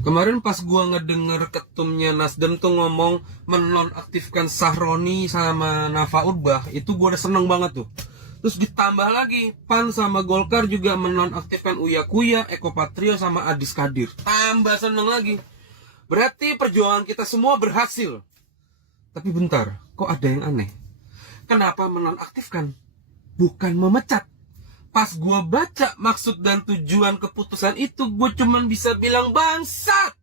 Kemarin pas gua ngedenger ketumnya Nasdem tuh ngomong menonaktifkan Sahroni sama Nafa Urbah, itu gua udah seneng banget tuh. Terus ditambah lagi, PAN sama Golkar juga menonaktifkan Uya Kuya, Eko Patrio sama Adis Kadir. Tambah seneng lagi. Berarti perjuangan kita semua berhasil. Tapi bentar, kok ada yang aneh? Kenapa menonaktifkan? Bukan memecat. Pas gua baca maksud dan tujuan keputusan itu, gue cuman bisa bilang bangsat.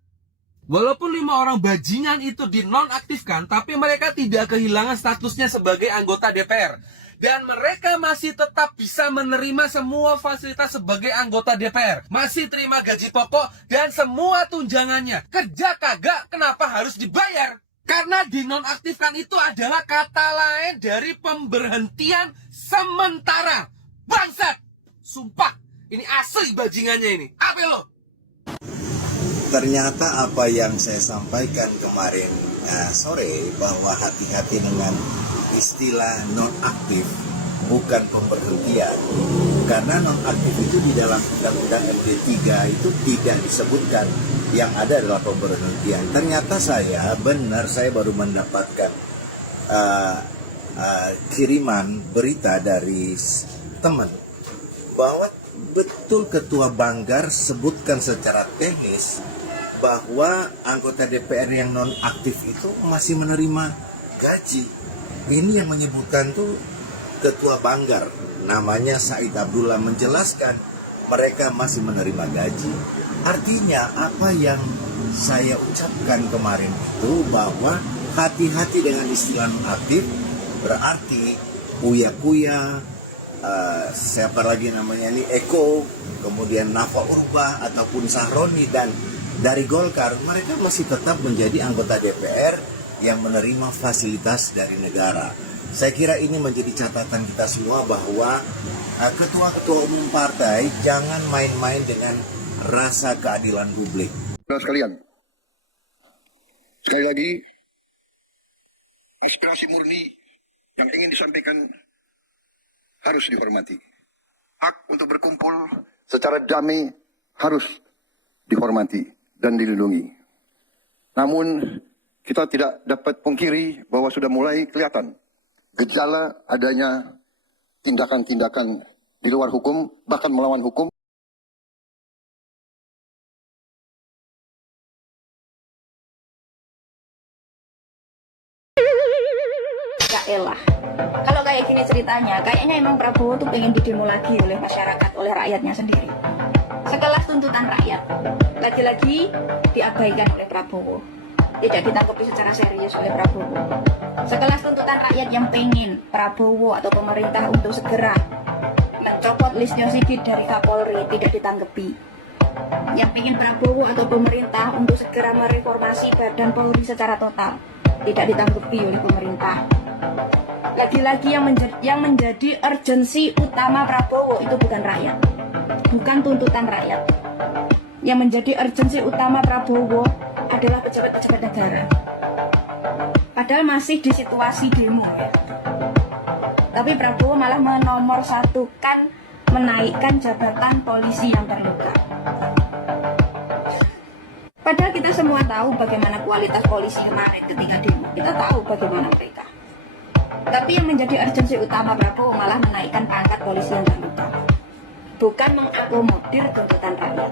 Walaupun 5 orang bajingan itu dinonaktifkan, tapi mereka tidak kehilangan statusnya sebagai anggota DPR. Dan mereka masih tetap bisa menerima semua fasilitas sebagai anggota DPR. Masih terima gaji pokok dan semua tunjangannya. Kerja kagak, kenapa harus dibayar? Karena dinonaktifkan itu adalah kata lain dari pemberhentian sementara. Bangsat! Sumpah, ini asli bajingannya ini. Apa lo? Ternyata apa yang saya sampaikan kemarin sore, bahwa hati-hati dengan istilah nonaktif, bukan pemberhentian. Karena nonaktif itu di dalam Undang-Undang MD3 itu tidak disebutkan. Yang ada adalah pemberhentian. Ternyata saya baru mendapatkan kiriman berita dari teman bahwa betul Ketua Banggar sebutkan secara teknis bahwa anggota DPR yang nonaktif itu masih menerima gaji. Ini yang menyebutkan tuh Ketua Banggar, namanya Said Abdullah, menjelaskan mereka masih menerima gaji. Artinya apa yang saya ucapkan kemarin itu, bahwa hati-hati dengan istilah nonaktif. Berarti Uya Kuya, siapa lagi namanya ini, Eko, kemudian Nafa Urbah ataupun Sahroni dan dari Golkar, mereka masih tetap menjadi anggota DPR yang menerima fasilitas dari negara. Saya kira ini menjadi catatan kita semua bahwa ketua-ketua umum partai jangan main-main dengan rasa keadilan publik. Saudara sekalian, sekali lagi, aspirasi murni yang ingin disampaikan harus dihormati. Hak untuk berkumpul secara damai harus dihormati dan dilindungi. Namun, kita tidak dapat pungkiri bahwa sudah mulai kelihatan gejala adanya tindakan-tindakan di luar hukum, bahkan melawan hukum. Elah. Kalau kayak gini ceritanya, kayaknya emang Prabowo tuh pengen didemo lagi oleh masyarakat, oleh rakyatnya sendiri. Sekelas tuntutan rakyat, lagi-lagi diabaikan oleh Prabowo, tidak ditanggapi secara serius oleh Prabowo. Sekelas tuntutan rakyat yang pengen Prabowo atau pemerintah untuk segera mencopot Listio Sigit dari Kapolri, tidak ditanggapi. Yang pengen Prabowo atau pemerintah untuk segera mereformasi Badan Polri secara total, tidak ditanggapi oleh pemerintah. Lagi-lagi yang menjadi urgensi utama Prabowo itu bukan rakyat, bukan tuntutan rakyat. Yang menjadi urgensi utama Prabowo adalah pejabat-pejabat negara. Padahal masih di situasi demo ya. Tapi Prabowo malah menomorsatukan menaikkan jabatan polisi yang terluka. Padahal kita semua tahu bagaimana kualitas polisi kemarin ketika demo. Kita tahu bagaimana mereka. Tapi yang menjadi urgensi utama Prabowo malah menaikkan pangkat polisi yang terluka, bukan mengakomodir tuntutan rakyat.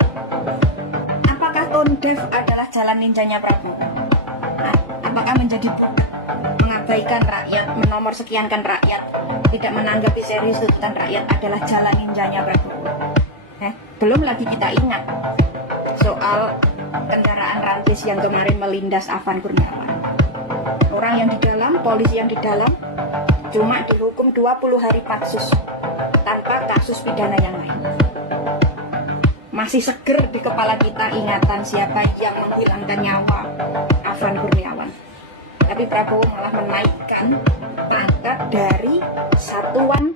Apakah tone deaf adalah jalan ninjanya Prabowo? Apakah menjadi budak, mengabaikan rakyat, menomorsekiankan rakyat, tidak menanggapi serius tuntutan rakyat adalah jalan ninjanya Prabowo? Belum lagi kita ingat soal kendaraan rantis yang kemarin melindas Afan Kurniawan. Orang yang di dalam, polisi yang di dalam, cuma dihukum 20 hari pansus tanpa kasus pidana yang lain. Masih seger di kepala kita ingatan siapa yang menghilangkan nyawa Afan Kurniawan. Tapi Prabowo malah menaikkan pangkat dari satuan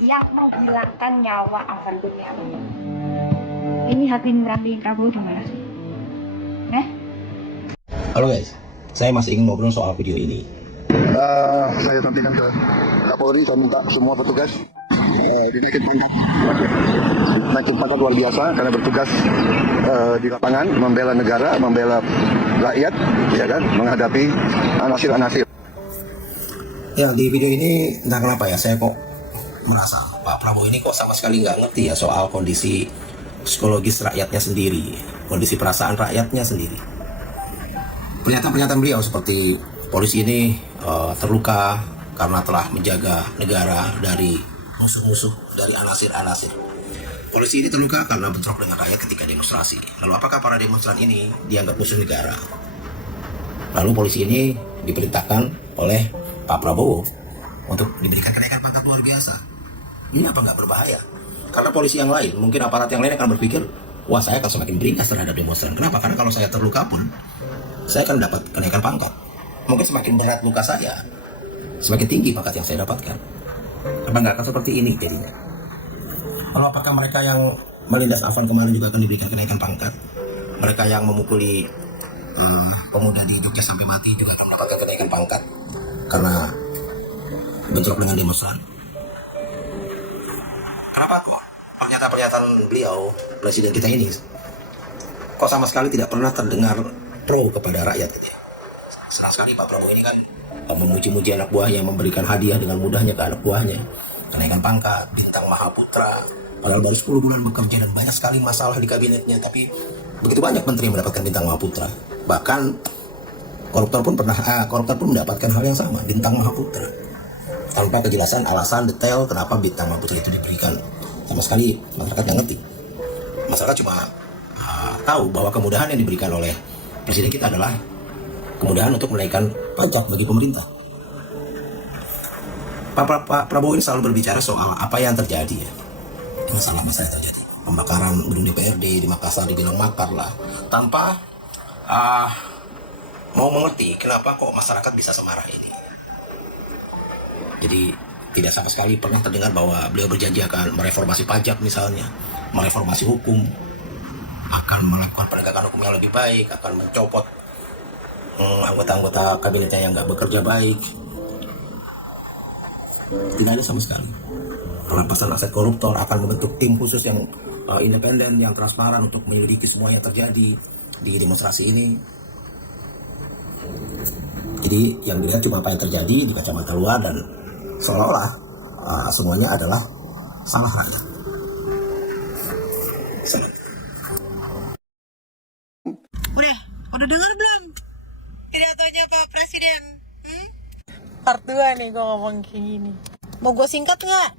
yang menghilangkan nyawa Afan Kurniawan. Ini hati nurani Prabowo di mana sih? Halo guys, saya masih ingin ngobrol soal video ini. Saya sampaikan ke Kapolri, saya minta semua petugas dinaikin pangkat luar biasa karena bertugas di lapangan membela negara, membela rakyat, ya kan, menghadapi anasir-anasir. Ya, di video ini entah kenapa ya, saya kok merasa Pak Prabowo ini kok sama sekali nggak ngerti ya soal kondisi psikologis rakyatnya sendiri, kondisi perasaan rakyatnya sendiri. Pernyataan-pernyataan beliau seperti polisi ini terluka karena telah menjaga negara dari musuh-musuh, dari anasir-anasir. Polisi ini terluka karena bentrok dengan rakyat ketika demonstrasi. Lalu apakah para demonstran ini dianggap musuh negara? Lalu polisi ini diperintahkan oleh Pak Prabowo untuk diberikan kenaikan pangkat luar biasa. Ini apa nggak berbahaya? Karena polisi yang lain, mungkin aparat yang lain akan berpikir, wah saya akan semakin beringas terhadap demonstran. Kenapa? Karena kalau saya terluka pun, saya akan dapat kenaikan pangkat. Mungkin semakin berat luka saya, semakin tinggi pangkat yang saya dapatkan. Apa nggak akan seperti ini jadinya? Lalu apakah mereka yang melindas Afan kemarin juga akan diberikan kenaikan pangkat? Mereka yang memukuli pemuda di Jogja sampai mati juga akan mendapatkan kenaikan pangkat karena bentrok dengan demonstran. Kenapa kok pernyataan-pernyataan beliau, presiden kita ini, kok sama sekali tidak pernah terdengar pro kepada rakyat gitu ya? Senang sekali Pak Prabowo ini kan memuji-muji anak buahnya, memberikan hadiah dengan mudahnya ke anak buahnya, kenaikan pangkat, bintang Mahaputra, padahal baru 10 bulan bekerja dan banyak sekali masalah di kabinetnya, tapi begitu banyak menteri yang mendapatkan bintang Mahaputra. Bahkan koruptor pun mendapatkan hal yang sama, bintang Mahaputra, tanpa kejelasan alasan detail kenapa bintang Mahaputra itu diberikan. Sama sekali masyarakat nggak ngerti. Masyarakat cuma tahu bahwa kemudahan yang diberikan oleh presiden kita adalah kemudahan untuk menaikkan pajak bagi pemerintah. Pak Prabowo ini selalu berbicara soal apa yang terjadi ya, masalah-masalah yang terjadi, pembakaran gedung DPRD di Makassar dibilang makar lah, tanpa mau mengerti kenapa kok masyarakat bisa semarah ini. Jadi tidak sama sekali pernah terdengar bahwa beliau berjanji akan mereformasi pajak misalnya, mereformasi hukum, akan melakukan penegakan hukum yang lebih baik, akan mencopot anggota-anggota kabinetnya yang nggak bekerja baik. Tidak ada sama sekali. Perampasan aset koruptor, akan membentuk tim khusus yang independen, yang transparan untuk menyelidiki semua yang terjadi di demonstrasi ini. Jadi yang dilihat cuma apa yang terjadi di kacamata luar dan seolah-olah semuanya adalah salah rakyat. Udah denger belum pidatonya Pak Presiden? Part 2 nih gue ngomong kayak gini. Mau gue singkat nggak?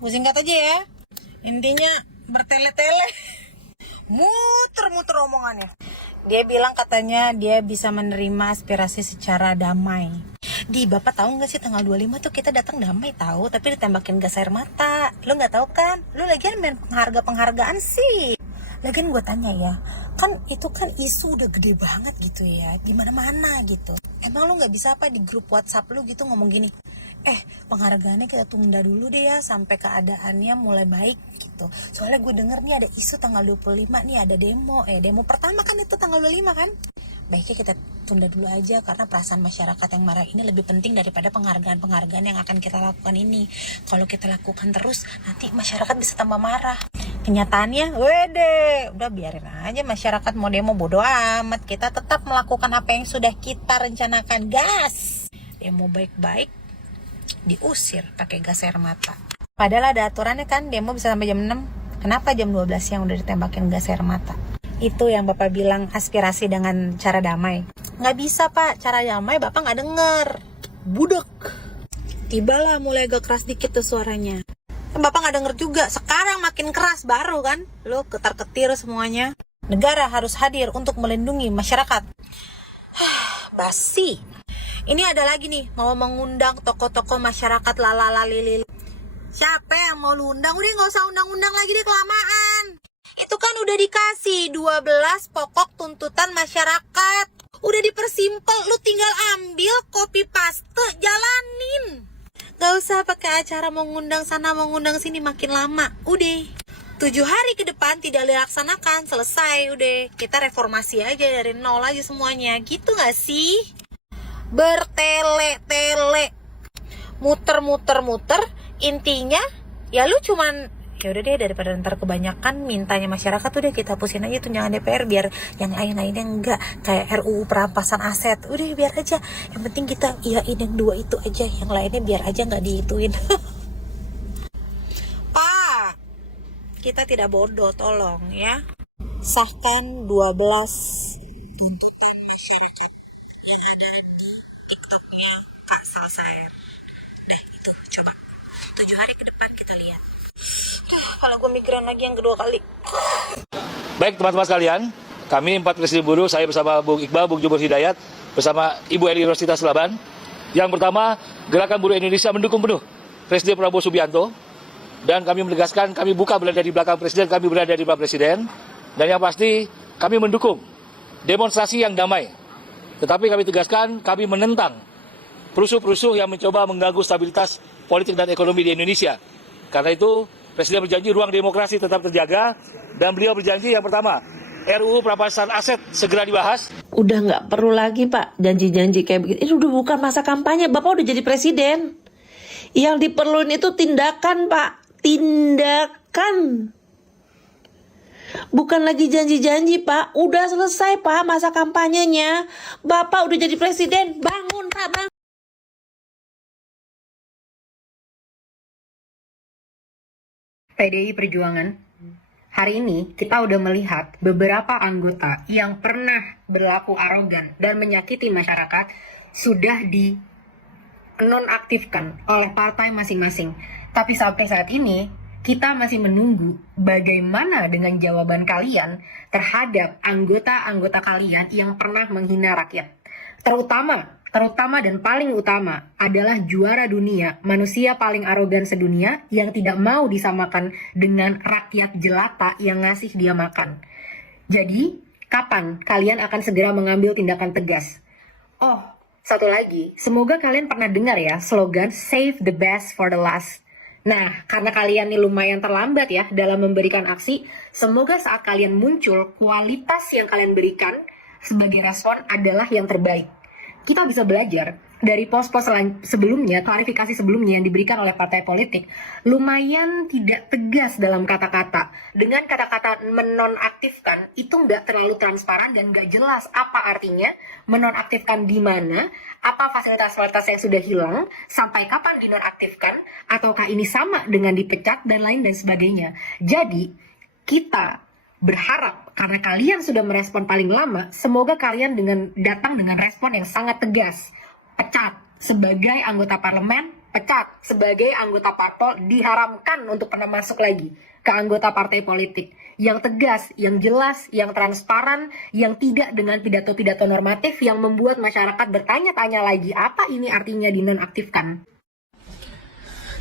Gue singkat aja ya. Intinya bertele-tele, muter-muter omongannya. Dia bilang katanya dia bisa menerima aspirasi secara damai. Bapak tahu nggak sih tanggal 25 tuh kita datang damai tahu, tapi ditembakin gas air mata. Lo nggak tahu kan? Lo lagian main penghargaan sih. Lagian gue tanya ya, kan itu kan isu udah gede banget gitu ya, di mana-mana gitu. Emang lu nggak bisa apa di grup WhatsApp lu gitu ngomong gini, penghargaannya kita tunda dulu deh ya sampai keadaannya mulai baik gitu. Soalnya gue denger nih ada isu tanggal 25 nih ada demo, demo pertama kan itu tanggal 25 kan. Baiknya kita tunda dulu aja karena perasaan masyarakat yang marah ini lebih penting daripada penghargaan-penghargaan yang akan kita lakukan ini. Kalau kita lakukan terus nanti masyarakat bisa tambah marah. Kenyataannya, udah biarin aja masyarakat mau demo bodo amat. Kita tetap melakukan apa yang sudah kita rencanakan. Gas! Demo baik-baik diusir pakai gas air mata. Padahal ada aturannya kan, demo bisa sampai jam 6. Kenapa jam 12 siang udah ditembakin gas air mata? Itu yang Bapak bilang aspirasi dengan cara damai. Nggak bisa Pak, cara damai Bapak nggak denger. Budek. Tibalah mulai agak keras dikit tuh suaranya. Bapak nggak denger juga, sekarang makin keras baru kan. Lo ketar-ketir semuanya. Negara harus hadir untuk melindungi masyarakat. Basi. Ini ada lagi nih, mau mengundang tokoh-tokoh masyarakat lalalalili. Siapa yang mau lu undang? Udah nggak usah undang-undang lagi deh, kelamaan. Itu kan udah dikasih 12 pokok tuntutan masyarakat. Udah dipersimpel, lu tinggal ambil, copy paste, jalanin. Gak usah pakai acara mau ngundang sana, mau ngundang sini makin lama. Udah 7 hari ke depan tidak dilaksanakan, selesai udah. Kita reformasi aja dari nol aja semuanya. Gitu gak sih? Bertele-tele, muter-muter-muter, intinya Ya lu cuman, ya udah deh, daripada ntar kebanyakan mintanya masyarakat udah kita hapusin aja tunjangan DPR, biar yang lain-lainnya enggak kayak RUU perampasan aset, udah biar aja, yang penting kita iyain yang 2 itu aja, yang lainnya biar aja nggak diituin. Pak, kita tidak bodoh, tolong ya, sahkan 12 TikToknya Kak Salsair deh, itu coba 7 hari ke depan kita lihat. Kalau gue migran lagi yang kedua kali. Baik teman-teman sekalian, kami 4 presiden buruh, saya bersama Bung Iqbal, Bung Jumur Hidayat, bersama Ibu Eri Rosita Sulaban. Yang pertama, Gerakan Buruh Indonesia mendukung penuh Presiden Prabowo Subianto. Dan kami menegaskan, kami bukan berada di belakang Presiden, kami berada di belakang Presiden. Dan yang pasti, kami mendukung demonstrasi yang damai. Tetapi kami tegaskan, kami menentang perusuh-perusuh yang mencoba mengganggu stabilitas politik dan ekonomi di Indonesia. Karena itu, Presiden berjanji ruang demokrasi tetap terjaga, dan beliau berjanji yang pertama, RUU perampasan aset segera dibahas. Udah nggak perlu lagi Pak janji-janji kayak begitu. Ini udah bukan masa kampanye, Bapak udah jadi presiden. Yang diperluin itu tindakan Pak, tindakan. Bukan lagi janji-janji Pak, udah selesai Pak masa kampanyenya. Bapak udah jadi presiden, bangun Pak, bangun. PDI Perjuangan, hari ini kita udah melihat beberapa anggota yang pernah berlaku arogan dan menyakiti masyarakat sudah dinonaktifkan oleh partai masing-masing. Tapi sampai saat ini kita masih menunggu bagaimana dengan jawaban kalian terhadap anggota-anggota kalian yang pernah menghina rakyat. Terutama dan paling utama adalah juara dunia, manusia paling arogan sedunia yang tidak mau disamakan dengan rakyat jelata yang ngasih dia makan. Jadi, kapan kalian akan segera mengambil tindakan tegas? Oh, satu lagi, semoga kalian pernah dengar ya slogan save the best for the last. Nah, karena kalian ini lumayan terlambat ya dalam memberikan aksi, semoga saat kalian muncul, kualitas yang kalian berikan sebagai respon adalah yang terbaik. Kita bisa belajar dari pos-pos sebelumnya, klarifikasi sebelumnya yang diberikan oleh partai politik, lumayan tidak tegas dalam kata-kata. Dengan kata-kata menonaktifkan, itu nggak terlalu transparan dan nggak jelas apa artinya, menonaktifkan di mana, apa fasilitas-fasilitas yang sudah hilang, sampai kapan dinonaktifkan, ataukah ini sama dengan dipecat, dan lain dan sebagainya. Jadi, kita berharap karena kalian sudah merespon paling lama, semoga kalian datang dengan respon yang sangat tegas. Pecat sebagai anggota parlemen, pecat sebagai anggota parpol, diharamkan untuk pernah masuk lagi ke anggota partai politik. Yang tegas, yang jelas, yang transparan, yang tidak dengan pidato-pidato normatif yang membuat masyarakat bertanya-tanya lagi apa ini artinya dinonaktifkan.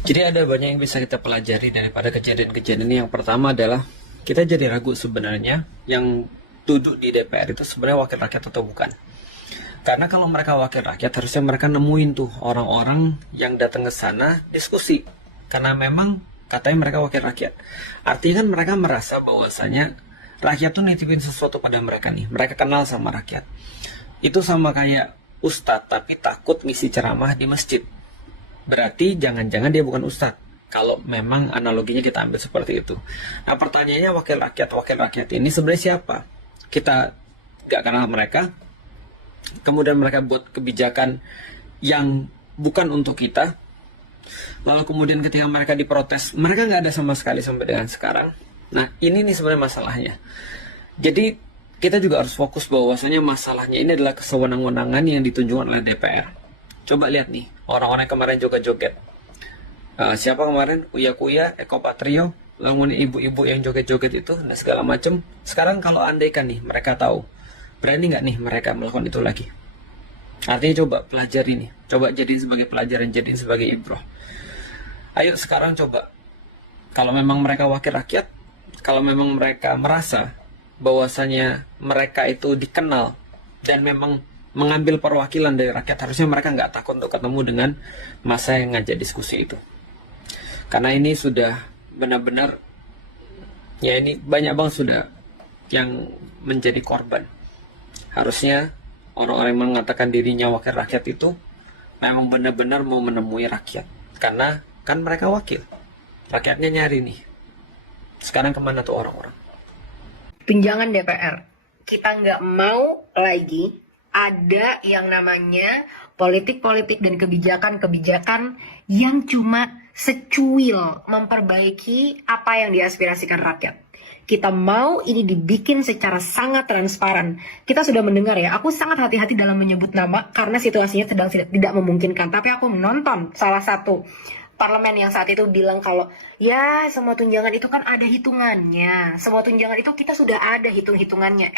Jadi ada banyak yang bisa kita pelajari daripada kejadian-kejadian ini. Yang pertama adalah kita jadi ragu sebenarnya yang duduk di DPR itu sebenarnya wakil rakyat atau bukan. Karena kalau mereka wakil rakyat harusnya mereka nemuin tuh orang-orang yang datang ke sana diskusi. Karena memang katanya mereka wakil rakyat. Artinya kan mereka merasa bahwasanya rakyat tuh nitipin sesuatu pada mereka nih. Mereka kenal sama rakyat. Itu sama kayak ustadz tapi takut ngisi ceramah di masjid. Berarti jangan-jangan dia bukan ustadz. Kalau memang analoginya kita ambil seperti itu. Nah pertanyaannya wakil rakyat ini sebenarnya siapa? Kita gak kenal mereka. Kemudian mereka buat kebijakan yang bukan untuk kita. Lalu kemudian ketika mereka diprotes, mereka gak ada sama sekali sampai dengan sekarang. Nah ini nih sebenarnya masalahnya. Jadi kita juga harus fokus bahwasanya masalahnya ini adalah kesewenang-wenangan yang ditunjukkan oleh DPR. Coba lihat nih, orang-orang kemarin joget-joget. Siapa kemarin? Uya Kuya, Eko Patrio, lalu ibu-ibu yang joget-joget itu dan segala macam. Sekarang kalau andaikan nih mereka tahu, berani nggak nih mereka melakukan itu lagi? Artinya coba pelajari nih, coba jadiin sebagai pelajaran, jadiin sebagai ibroh. Ayo sekarang coba, kalau memang mereka wakil rakyat, kalau memang mereka merasa bahwasanya mereka itu dikenal dan memang mengambil perwakilan dari rakyat, harusnya mereka nggak takut untuk ketemu dengan massa yang ngajak diskusi itu. Karena ini sudah benar-benar, ya ini banyak banget sudah yang menjadi korban. Harusnya orang-orang yang mengatakan dirinya wakil rakyat itu memang benar-benar mau menemui rakyat. Karena kan mereka wakil. Rakyatnya nyari nih. Sekarang kemana tuh orang-orang? Tunjangan DPR. Kita nggak mau lagi ada yang namanya politik-politik dan kebijakan-kebijakan yang cuma secuil memperbaiki apa yang diaspirasikan rakyat. Kita mau ini dibikin secara sangat transparan. Kita sudah mendengar ya, aku sangat hati-hati dalam menyebut nama karena situasinya sedang tidak memungkinkan. Tapi aku menonton salah satu parlemen yang saat itu bilang kalau ya semua tunjangan itu kan ada hitungannya. Semua tunjangan itu kita sudah ada hitung-hitungannya.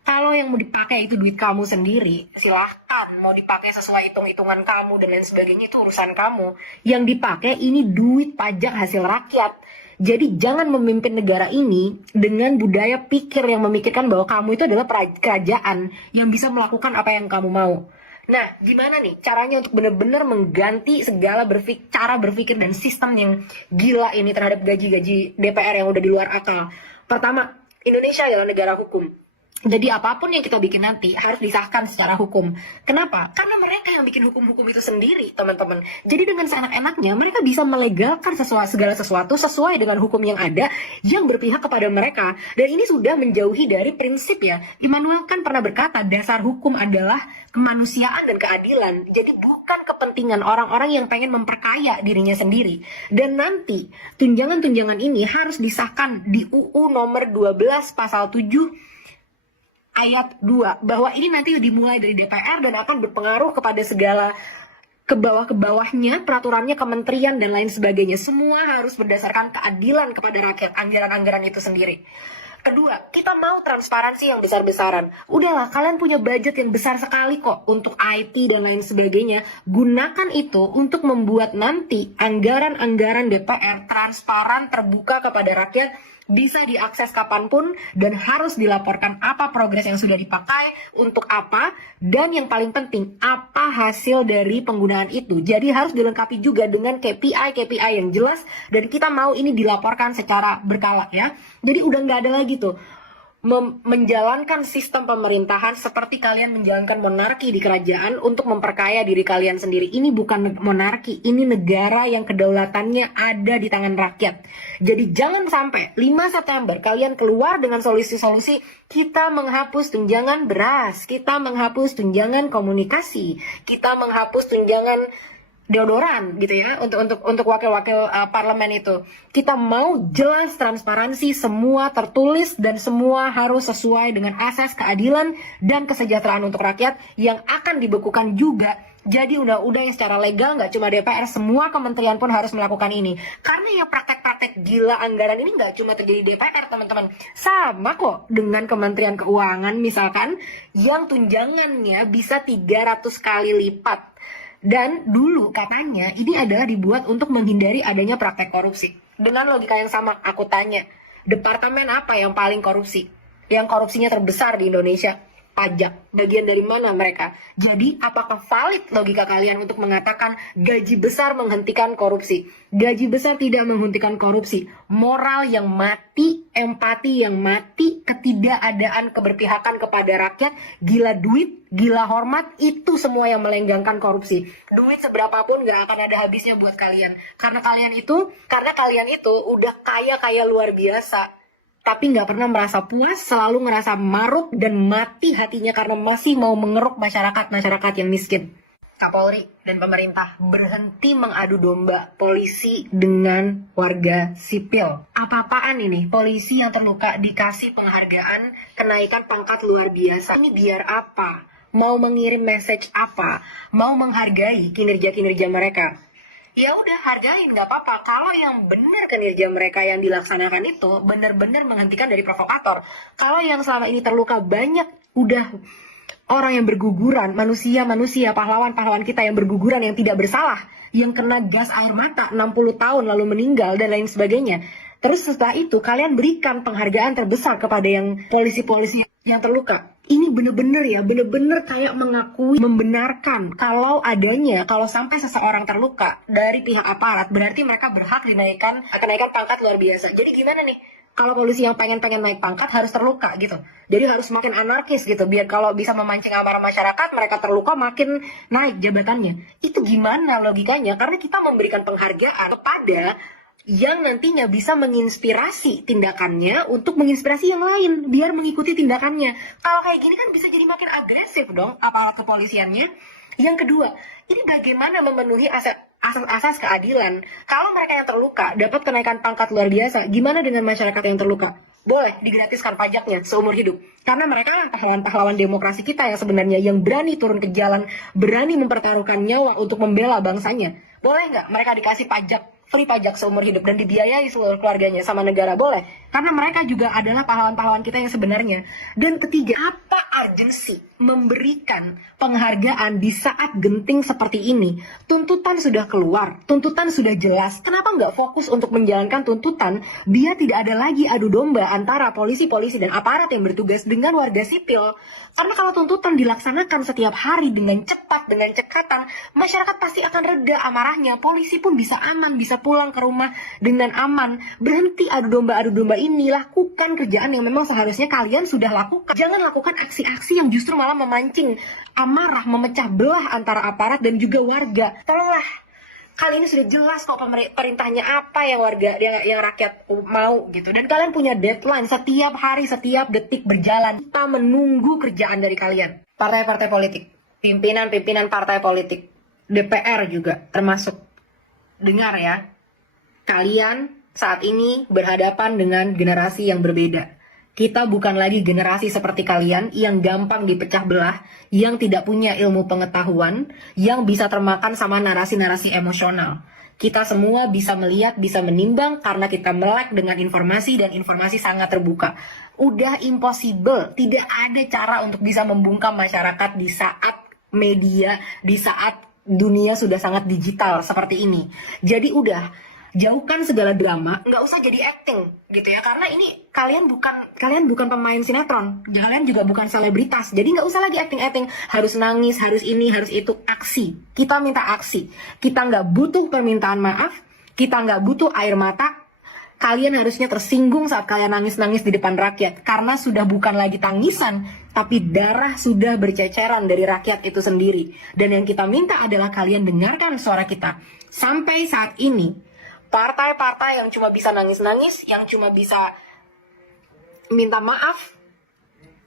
Kalau yang mau dipakai itu duit kamu sendiri, silahkan. Mau dipakai sesuai hitung-hitungan kamu dan lain sebagainya itu urusan kamu. Yang dipakai ini duit pajak hasil rakyat. Jadi jangan memimpin negara ini dengan budaya pikir yang memikirkan bahwa kamu itu adalah kerajaan yang bisa melakukan apa yang kamu mau. Nah, gimana nih caranya untuk benar-benar mengganti segala cara berpikir dan sistem yang gila ini terhadap gaji-gaji DPR yang udah di luar akal? Pertama, Indonesia adalah negara hukum. Jadi apapun yang kita bikin nanti harus disahkan secara hukum. Kenapa? Karena mereka yang bikin hukum-hukum itu sendiri, teman-teman. Jadi dengan seenak-enaknya mereka bisa melegalkan segala sesuatu sesuai dengan hukum yang ada yang berpihak kepada mereka. Dan ini sudah menjauhi dari prinsip ya. Immanuel Kant pernah berkata dasar hukum adalah kemanusiaan dan keadilan. Jadi bukan kepentingan orang-orang yang pengen memperkaya dirinya sendiri. Dan nanti tunjangan-tunjangan ini harus disahkan di UU nomor 12 pasal 7 ayat 2 bahwa ini nanti dimulai dari DPR dan akan berpengaruh kepada segala ke bawah-bawahnya, peraturannya, kementerian dan lain sebagainya. Semua harus berdasarkan keadilan kepada rakyat, anggaran-anggaran itu sendiri. Kedua, kita mau transparansi yang besar-besaran. Udahlah, kalian punya budget yang besar sekali kok untuk IT dan lain sebagainya. Gunakan itu untuk membuat nanti anggaran-anggaran DPR transparan, terbuka kepada rakyat, bisa diakses kapanpun dan harus dilaporkan apa progres yang sudah dipakai, untuk apa, dan yang paling penting, apa hasil dari penggunaan itu. Jadi harus dilengkapi juga dengan KPI yang jelas dan kita mau ini dilaporkan secara berkala ya. Jadi udah nggak ada lagi tuh menjalankan sistem pemerintahan seperti kalian menjalankan monarki di kerajaan untuk memperkaya diri kalian sendiri. Ini bukan monarki, ini negara yang kedaulatannya ada di tangan rakyat. Jadi jangan sampai 5 September kalian keluar dengan solusi-solusi kita menghapus tunjangan beras, kita menghapus tunjangan komunikasi, kita menghapus tunjangan deodoran gitu ya untuk wakil-wakil parlemen itu. Kita mau jelas transparansi, semua tertulis dan semua harus sesuai dengan asas keadilan dan kesejahteraan untuk rakyat yang akan dibekukan juga. Jadi undang-undang yang secara legal, nggak cuma DPR, semua kementerian pun harus melakukan ini. Karena ya praktek-praktek gila anggaran ini nggak cuma terjadi di DPR, teman-teman. Sama kok dengan Kementerian Keuangan misalkan, yang tunjangannya bisa 300 kali lipat. Dan dulu katanya ini adalah dibuat untuk menghindari adanya praktek korupsi. Dengan logika yang sama, aku tanya, departemen apa yang paling korupsi? Yang korupsinya terbesar di Indonesia? Pajak. Bagian dari mana mereka? Jadi apakah valid logika kalian untuk mengatakan gaji besar menghentikan korupsi? Gaji besar tidak menghentikan korupsi. Moral yang mati, empati yang mati, ketidakadaan keberpihakan kepada rakyat, gila duit, gila hormat, itu semua yang melenggangkan korupsi. Duit seberapapun gak akan ada habisnya buat kalian. Karena kalian itu udah kaya luar biasa. Tapi nggak pernah merasa puas, selalu ngerasa maruk dan mati hatinya karena masih mau mengeruk masyarakat yang miskin. Kapolri dan pemerintah berhenti mengadu domba polisi dengan warga sipil. Apa-apaan ini? Polisi yang terluka dikasih penghargaan kenaikan pangkat luar biasa. Ini biar apa? Mau mengirim message apa? Mau menghargai kinerja-kinerja mereka? Ya udah, hargain, nggak apa-apa. Kalau yang benar kinerja mereka yang dilaksanakan itu benar-benar menghentikan dari provokator. Kalau yang selama ini terluka banyak, udah orang yang berguguran, manusia pahlawan-pahlawan kita yang berguguran, yang tidak bersalah, yang kena gas air mata 60 tahun lalu meninggal dan lain sebagainya. Terus setelah itu kalian berikan penghargaan terbesar kepada yang polisi-polisi yang terluka. Ini bener-bener kayak mengakui, membenarkan kalau sampai seseorang terluka dari pihak aparat, berarti mereka berhak kenaikan pangkat luar biasa. Jadi gimana nih? Kalau polisi yang pengen naik pangkat harus terluka gitu. Jadi harus makin anarkis gitu, biar kalau bisa memancing amarah masyarakat, mereka terluka makin naik jabatannya. Itu gimana logikanya? Karena kita memberikan penghargaan kepada yang nantinya bisa menginspirasi tindakannya untuk menginspirasi yang lain biar mengikuti tindakannya. Kalau kayak gini kan bisa jadi makin agresif dong aparat kepolisiannya. Yang kedua, ini bagaimana memenuhi asas keadilan. Kalau mereka yang terluka dapat kenaikan pangkat luar biasa, gimana dengan masyarakat yang terluka? Boleh digratiskan pajaknya seumur hidup. Karena mereka yang pahlawan-pahlawan demokrasi kita yang sebenarnya yang berani turun ke jalan, berani mempertaruhkan nyawa untuk membela bangsanya. Boleh nggak mereka dikasih pajak, free pajak seumur hidup dan dibiayai seluruh keluarganya sama negara? Boleh. Karena mereka juga adalah pahlawan-pahlawan kita yang sebenarnya. Dan ketiga, apa urgensi memberikan penghargaan di saat genting seperti ini? Tuntutan sudah keluar, tuntutan sudah jelas. Kenapa nggak fokus untuk menjalankan tuntutan biar tidak ada lagi adu domba antara polisi-polisi dan aparat yang bertugas dengan warga sipil? Karena kalau tuntutan dilaksanakan setiap hari dengan cepat, dengan cekatan, masyarakat pasti akan reda amarahnya. Polisi pun bisa aman, bisa pulang ke rumah dengan aman. Berhenti adu domba ini, lakukan kerjaan yang memang seharusnya kalian sudah lakukan. Jangan lakukan aksi-aksi yang justru malah memancing amarah, memecah belah antara aparat dan juga warga. Tolonglah, kali ini sudah jelas kok perintahnya apa yang warga, yang rakyat mau gitu. Dan kalian punya deadline setiap hari, setiap detik berjalan. Kita menunggu kerjaan dari kalian. Partai-partai politik, pimpinan-pimpinan partai politik, DPR juga termasuk. Dengar ya, kalian saat ini berhadapan dengan generasi yang berbeda. Kita bukan lagi generasi seperti kalian yang gampang dipecah belah, yang tidak punya ilmu pengetahuan, yang bisa termakan sama narasi-narasi emosional. Kita semua bisa melihat, bisa menimbang karena kita melek dengan informasi dan informasi sangat terbuka. Udah impossible, tidak ada cara untuk bisa membungkam masyarakat di saat media, di saat dunia sudah sangat digital seperti ini. Jadi udah, jauhkan segala drama, nggak usah jadi acting gitu ya, karena ini kalian bukan pemain sinetron, kalian juga bukan selebritas, jadi nggak usah lagi acting harus nangis, harus ini, harus itu. Aksi, kita minta aksi. Kita nggak butuh permintaan maaf, kita nggak butuh air mata. Kalian harusnya tersinggung saat kalian nangis-nangis di depan rakyat, karena sudah bukan lagi tangisan, tapi darah sudah berceceran dari rakyat itu sendiri. Dan yang kita minta adalah kalian dengarkan suara kita. Sampai saat ini, partai-partai yang cuma bisa nangis-nangis, yang cuma bisa minta maaf,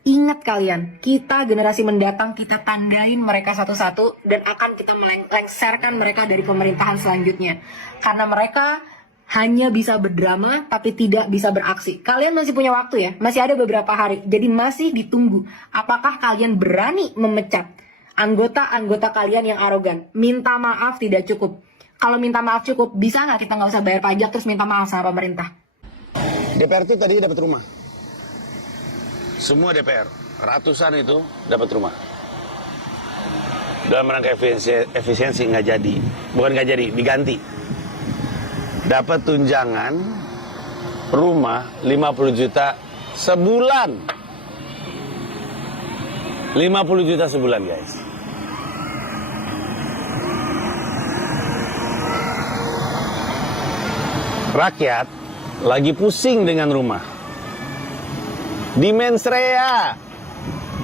ingat kalian, kita generasi mendatang, kita tandain mereka satu-satu dan akan kita melengsarkan mereka dari pemerintahan selanjutnya. Karena mereka hanya bisa berdrama tapi tidak bisa beraksi. Kalian masih punya waktu ya, masih ada beberapa hari, jadi masih ditunggu. Apakah kalian berani memecat anggota-anggota kalian yang arogan? Minta maaf tidak cukup. Kalau minta maaf cukup, bisa nggak kita nggak usah bayar pajak terus minta maaf sama pemerintah? DPR itu tadi dapat rumah. Semua DPR, ratusan itu dapat rumah. Dalam rangka efisiensi nggak jadi. Bukan nggak jadi, diganti. Dapat tunjangan rumah 50 juta sebulan. 50 juta sebulan, guys. Rakyat lagi pusing dengan rumah. Di Mensrea,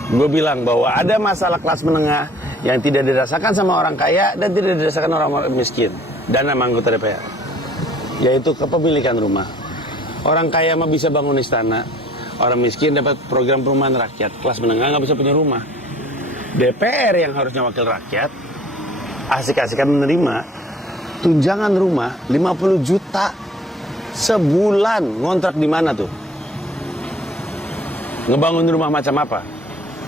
gue bilang bahwa ada masalah kelas menengah yang tidak dirasakan sama orang kaya dan tidak dirasakan orang miskin dan sama anggota DPR, yaitu kepemilikan rumah. Orang kaya mah bisa bangun istana, orang miskin dapat program perumahan rakyat, kelas menengah nggak bisa punya rumah. DPR yang harusnya wakil rakyat asik-asikan menerima tunjangan rumah 50 juta sebulan. Ngontrak di mana tuh? Ngebangun rumah macam apa?